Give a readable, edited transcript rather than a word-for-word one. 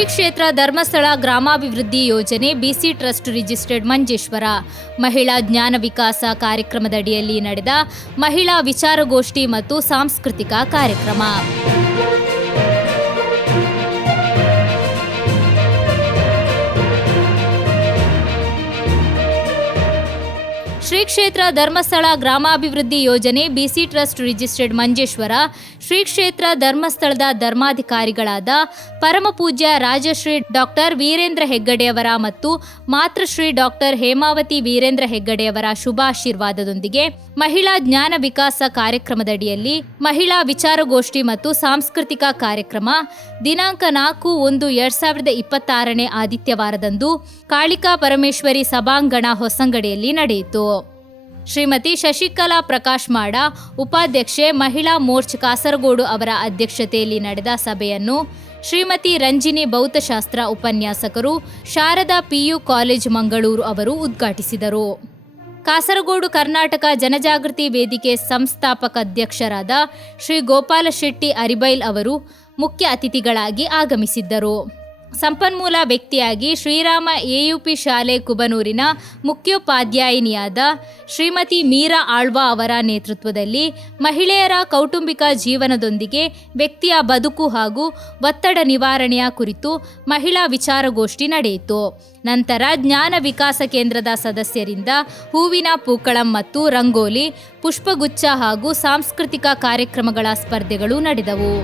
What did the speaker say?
ಶ್ರೀ ಕ್ಷೇತ್ರ ಧರ್ಮಸ್ಥಳ ಗ್ರಾಮಾಭಿವೃದ್ಧಿ ಯೋಜನೆ ಬಿಸಿ ಟ್ರಸ್ಟ್ ರಿಜಿಸ್ಟರ್ಡ್ ಮಂಜೇಶ್ವರ ಮಹಿಳಾ ಜ್ಞಾನ ವಿಕಾಸ ಕಾರ್ಯಕ್ರಮದಡಿಯಲ್ಲಿ ನಡೆದ ಮಹಿಳಾ ವಿಚಾರಗೋಷ್ಠಿ ಮತ್ತು ಸಾಂಸ್ಕೃತಿಕ ಕಾರ್ಯಕ್ರಮ. ಶ್ರೀ ಕ್ಷೇತ್ರ ಧರ್ಮಸ್ಥಳ ಗ್ರಾಮಾಭಿವೃದ್ಧಿ ಯೋಜನೆ ಬಿಸಿ ಟ್ರಸ್ಟ್ ರಿಜಿಸ್ಟರ್ಡ್ ಮಂಜೇಶ್ವರ ಶ್ರೀ ಕ್ಷೇತ್ರ ಧರ್ಮಸ್ಥಳದ ಧರ್ಮಾಧಿಕಾರಿಗಳಾದ ಪರಮಪೂಜ್ಯ ರಾಜಶ್ರೀ ಡಾಕ್ಟರ್ ವೀರೇಂದ್ರ ಹೆಗ್ಗಡೆಯವರ ಮತ್ತು ಮಾತೃಶ್ರೀ ಡಾಕ್ಟರ್ ಹೇಮಾವತಿ ವೀರೇಂದ್ರ ಹೆಗ್ಗಡೆಯವರ ಶುಭಾಶೀರ್ವಾದದೊಂದಿಗೆ ಮಹಿಳಾ ಜ್ಞಾನ ವಿಕಾಸ ಕಾರ್ಯಕ್ರಮದಡಿಯಲ್ಲಿ ಮಹಿಳಾ ವಿಚಾರಗೋಷ್ಠಿ ಮತ್ತು ಸಾಂಸ್ಕೃತಿಕ ಕಾರ್ಯಕ್ರಮ ದಿನಾಂಕ 4/1/2026 ಆದಿತ್ಯವಾರದಂದು ಕಾಳಿಕಾ ಪರಮೇಶ್ವರಿ ಸಭಾಂಗಣ ಹೊಸಂಗಡಿಯಲ್ಲಿ ನಡೆಯಿತು. ಶ್ರೀಮತಿ ಶಶಿಕಲಾ ಪ್ರಕಾಶ್ ಮಾಡ ಉಪಾಧ್ಯಕ್ಷೆ ಮಹಿಳಾ ಮೋರ್ಚ್ ಕಾಸರಗೋಡು ಅವರ ಅಧ್ಯಕ್ಷತೆಯಲ್ಲಿ ನಡೆದ ಸಭೆಯನ್ನು ಶ್ರೀಮತಿ ರಂಜಿನಿ ಭೌತಶಾಸ್ತ್ರ ಉಪನ್ಯಾಸಕರು ಶಾರದಾ PU ಕಾಲೇಜ್ ಮಂಗಳೂರು ಅವರು ಉದ್ಘಾಟಿಸಿದರು. ಕಾಸರಗೋಡು ಕರ್ನಾಟಕ ಜನಜಾಗೃತಿ ವೇದಿಕೆ ಸಂಸ್ಥಾಪಕ ಅಧ್ಯಕ್ಷರಾದ ಶ್ರೀ ಗೋಪಾಲ ಶೆಟ್ಟಿ ಅರಿಬೈಲ್ ಅವರು ಮುಖ್ಯ ಅತಿಥಿಗಳಾಗಿ ಆಗಮಿಸಿದ್ದರು. ಸಂಪನ್ಮೂಲ ವ್ಯಕ್ತಿಯಾಗಿ ಶ್ರೀರಾಮ AUP ಶಾಲೆ ಕುಬನೂರಿನ ಮುಖ್ಯೋಪಾಧ್ಯಾಯಿನಿಯಾದ ಶ್ರೀಮತಿ ಮೀರಾ ಆಳ್ವಾ ಅವರ ನೇತೃತ್ವದಲ್ಲಿ ಮಹಿಳೆಯರ ಕೌಟುಂಬಿಕ ಜೀವನದೊಂದಿಗೆ ವ್ಯಕ್ತಿಯ ಬದುಕು ಹಾಗೂ ಒತ್ತಡ ನಿವಾರಣೆಯ ಕುರಿತು ಮಹಿಳಾ ವಿಚಾರಗೋಷ್ಠಿ ನಡೆಯಿತು. ನಂತರ ಜ್ಞಾನ ವಿಕಾಸ ಕೇಂದ್ರದ ಸದಸ್ಯರಿಂದ ಹೂವಿನ ಪೂಕಳಂ ಮತ್ತು ರಂಗೋಲಿ, ಪುಷ್ಪಗುಚ್ಛ ಹಾಗೂ ಸಾಂಸ್ಕೃತಿಕ ಕಾರ್ಯಕ್ರಮಗಳ ಸ್ಪರ್ಧೆಗಳು ನಡೆದವು.